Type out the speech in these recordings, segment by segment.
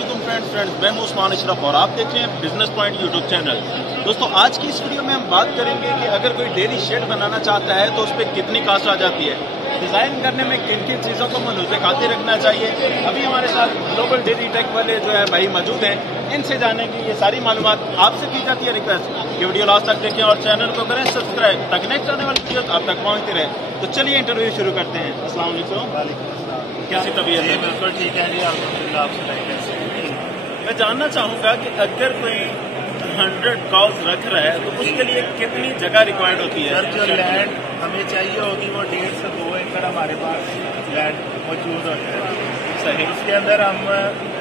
अस्सलाम फ्रेंड्स, मैं हूं उस्मान अशरफ और आप देख रहे हैं बिजनेस पॉइंट यूट्यूब चैनल। दोस्तों, आज की इस वीडियो में हम बात करेंगे कि अगर कोई डेयरी शेड बनाना चाहता है तो उस पर कितनी कास्ट आ जाती है, डिज़ाइन करने में किन किन चीज़ों को मद्देनजर खातिर रखना चाहिए। अभी हमारे साथ ग्लोबल डेयरी टेक वाले जो है भाई मौजूद हैं, इनसे जानेंगे ये सारी मालूमात। आपसे की जाती है रिक्वेस्ट ये वीडियो लास्ट तक देखें और चैनल को करें सब्सक्राइब ताकि नेक्स्ट आने वाली वीडियो आप तक पहुँचती रहे। तो चलिए इंटरव्यू शुरू करते हैं। अस्सलाम वालेकुम। कैसी तबीयत है? बिल्कुल ठीक है जी, अल्हम्दुलिल्लाह। आप सुनाइए कैसे? मैं जानना चाहूँगा कि अगर कोई 100 काउस रख रहा है तो उसके लिए कितनी जगह रिक्वायर्ड होती है? सर, जो लैंड हमें चाहिए होगी वो 1.5 से 2 एकड़ हमारे पास लैंड मौजूद होता है। सही। उसके अंदर हम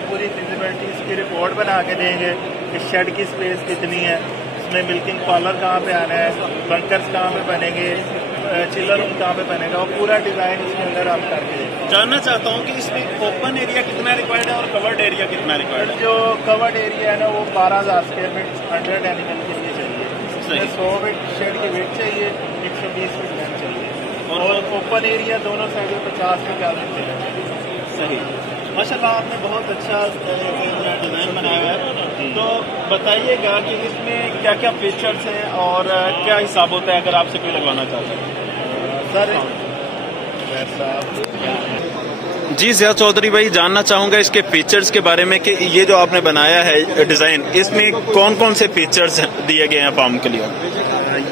पूरी फिजिबिलिटी की रिपोर्ट बना के देंगे कि शेड की स्पेस कितनी है, इसमें मिल्किंग कॉलर कहाँ पे आना है, बंकर्स कहाँ पे बनेंगे, चिलर रूम कहाँ पे बनेगा, वो पूरा डिज़ाइन इसके अंदर हम करके देंगे। जानना चाहता हूँ कि इसमें ओपन एरिया कितना रिक्वायर्ड है और कवर्ड एरिया कितना रिक्वायर्ड है? जो कवर्ड एरिया है ना वो 12,000 स्क्वायर फीट 100 एनिमल के लिए चाहिए। 100 फीट शेड की वेट चाहिए, 120 फीट लेंथ चाहिए और ओपन एरिया दोनों साइड में 50 से 40 चाहिए। सही। माशाल्लाह, आपने बहुत अच्छा डिज़ाइन बनाया हुआ है। तो बताइएगा कि इसमें क्या क्या फीचर्स हैं और क्या हिसाब होता है अगर आपसे कोई लगवाना चाहता है? सर जी ज़िया चौधरी भाई, जानना चाहूँगा इसके फीचर्स के बारे में कि ये जो आपने बनाया है डिज़ाइन, इसमें कौन कौन से फीचर्स दिए गए हैं फार्म के लिए?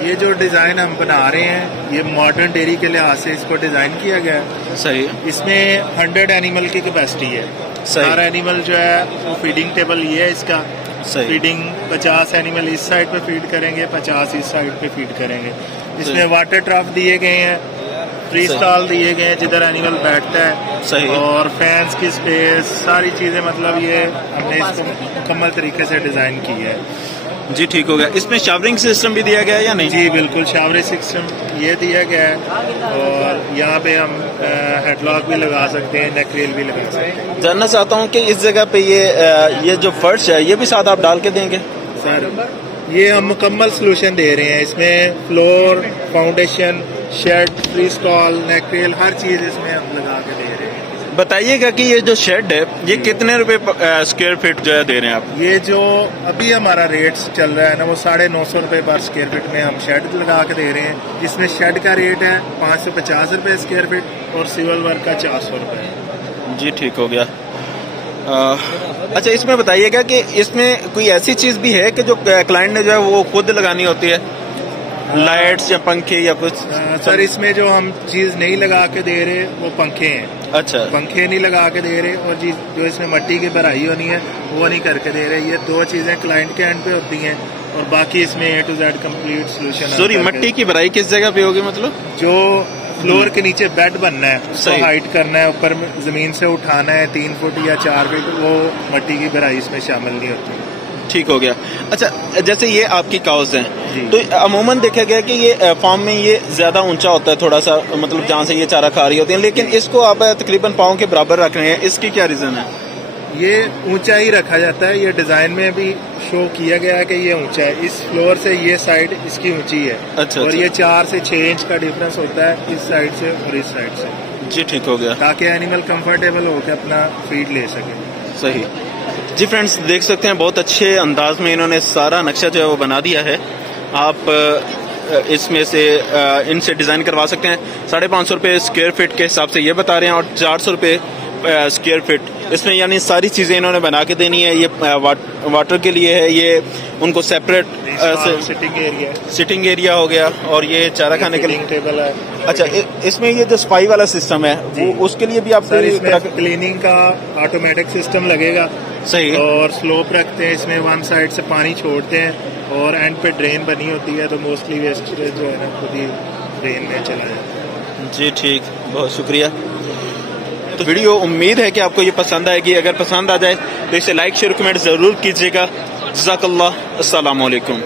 ये जो डिज़ाइन हम बना रहे हैं ये मॉडर्न डेयरी के लिहाज से इसको डिज़ाइन किया गया है। सही। इसमें 100 एनिमल की कैपेसिटी है। हर एनिमल जो है वो फीडिंग टेबल ये है इसका। सही। फीडिंग 50 एनिमल इस साइड पे फीड करेंगे, 50 इस साइड पे फीड करेंगे। इसमें वाटर ट्रफ दिए गए हैं, फ्री स्टॉल दिए गए हैं जिधर एनिमल बैठता है। सही। और फैंस की स्पेस, सारी चीज़ें, मतलब ये हमने इसको मुकम्मल तरीके से डिज़ाइन की है। जी ठीक हो गया। इसमें शावरिंग सिस्टम भी दिया गया है या नहीं? जी बिल्कुल, शावरिंग सिस्टम ये दिया गया है और यहाँ पे हम हेडलॉक भी लगा सकते हैं, नेक रेल भी लगा सकते हैं। जानना चाहता हूँ कि इस जगह पे ये जो फर्श है ये भी साथ आप डाल के देंगे? सर, ये हम मुकम्मल सोल्यूशन दे रहे हैं। इसमें floor, foundation, shed, free stall, neck rail, हर चीज़ इसमें हम लगा के दे रहे हैं। बताइएगा कि ये जो शेड है ये कितने रुपए स्क्वायर फीट जो है दे रहे हैं आप? ये जो अभी हमारा रेट चल रहा है ना वो 950 रुपये पर स्क्वायर फीट में हम शेड लगा के दे रहे हैं, जिसमें शेड का रेट है 5 से 50 रुपये स्क्वायर फीट और सिविल वर्क का 400 रुपये। जी ठीक हो गया। अच्छा, इसमें बताइएगा कि इसमें कोई ऐसी चीज़ भी है कि जो क्लाइंट ने जो है वो खुद लगानी होती है, लाइट्स या पंखे या कुछ? सर, इसमें जो हम चीज़ नहीं लगा के दे रहे वो पंखे हैं। अच्छा। पंखे नहीं लगा के दे रहे और जो इसमें मट्टी की भराई होनी है वो नहीं करके दे रहे। ये 2 चीज़ें क्लाइंट के एंड पे होती हैं और बाकी इसमें A to Z complete solution. Sorry, मट्टी की भराई किस जगह पे होगी? मतलब जो फ्लोर के नीचे बेड बनना है उसको हाइट करना है, ऊपर जमीन से उठाना है 3 फुट या 4 फीट, वो मट्टी की भराई इसमें शामिल नहीं होती। ठीक हो गया। अच्छा, जैसे ये आपकी काउज हैं तो अमूमन देखा गया कि ये फार्म में ये ज्यादा ऊंचा होता है थोड़ा सा, मतलब जहाँ से ये चारा खा रही होती है, लेकिन इसको आप तकरीबन पाँव के बराबर रख रहे हैं, इसकी क्या रीजन है? ये ऊंचा ही रखा जाता है, ये डिजाइन में भी शो किया गया है कि ये ऊंचा है। इस फ्लोर से ये साइड इसकी ऊंची है। अच्छा। और ये 4 से 6 इंच का डिफरेंस होता है इस साइड से और इस साइड से। जी ठीक हो गया, ताकि एनिमल कंफर्टेबल होकर अपना फीड ले सके। सही। जी फ्रेंड्स, देख सकते हैं बहुत अच्छे अंदाज में इन्होंने सारा नक्शा जो है वो बना दिया है। आप इसमें से इनसे डिज़ाइन करवा सकते हैं। 550 रुपये स्क्वायर फीट के हिसाब से ये बता रहे हैं और 400 रुपये स्क्वायर फीट इसमें, यानी सारी चीज़ें इन्होंने बना के देनी है। ये वाटर के लिए है, ये उनको सेपरेट सिटिंग एरिया हो गया और ये चारा खाने के लिए टेबल है। अच्छा, इसमें ये जो सफाई वाला सिस्टम है वो उसके लिए भी आप क्लीनिंग का ऑटोमेटिक सिस्टम लगेगा। सही। और स्लोप रखते हैं, इसमें वन साइड से पानी छोड़ते हैं और एंड पे ड्रेन बनी होती है, तो मोस्टली वेस्ट जो है ना खुद ही ड्रेन में चला जाता है। जी ठीक, बहुत शुक्रिया। तो वीडियो उम्मीद है कि आपको ये पसंद आएगी। अगर पसंद आ जाए तो इसे लाइक शेयर कमेंट ज़रूर कीजिएगा। जज़ाकल्लाह, अस्सलाम वालेकुम।